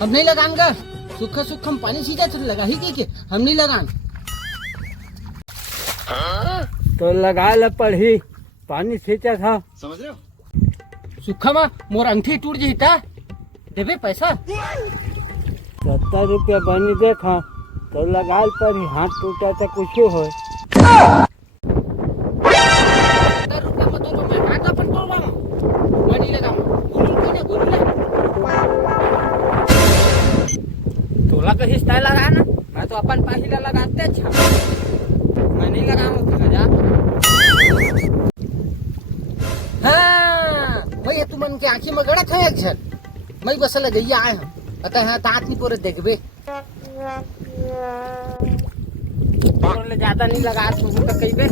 हम नहीं लगाएंगे। सुखा सुख हम पानी सींचा तो लगा ही के हम नहीं लगान। तो लगा ल पड़ी, पानी सींचा था। समझ रहे हो? सुखा में मोर अंगठी टूट जीता देवे पैसा 70 रुपया बनी दे था तो लगा ल पड़ी, हाथ टूटा तो कुछ हो। 70 रुपया में तो मैं हाथ अपन तोड़वा मैं नहीं लगा बोलू ना तोला कहीं स्टाइल लगा ना, मैं तो अपन पहिला लगाते अच्छा मैं नहीं लगाऊं तो जा। हाँ भैया तू मन के आंखी में गड़क है एक झन मैं बस लगैया आए हम अतः यहाँ दांत नहीं पूरे देखबे ले ज्यादा नहीं लगा तू तो कहिबे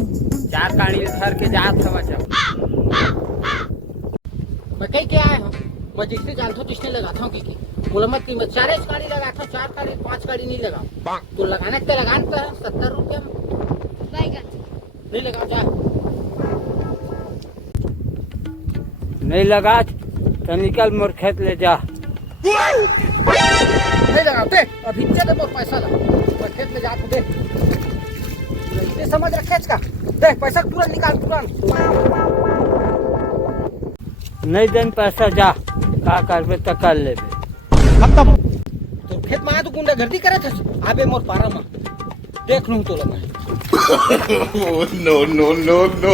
4 काड़ी धर के जात हवा जब मैं कहीं के आए हम मैं जिसने जानता हूँ जिसने लगाता हूँ की बोला मत कीमत 4 काड़ी लगाता हूँ 4 काड़ी 5 काड़ी नहीं लगा तो लगाने के लगाता 70 रुपया नहीं लगा जा नहीं लगा तो निकल मोर खेत ले जा। नहीं लगाते अभी दे बहुत पैसा लगा खेत में जा दे ये समझ रखे इसका दे पैसा तुरंत निकाल तुरंत नहीं देन पैसा जा का करबे तो कर लेबे खत्म तो खेत में आ तो गुंडा गर्दी करे थे आबे मोर पारा में देख लूं तो लगा नो नो नो नो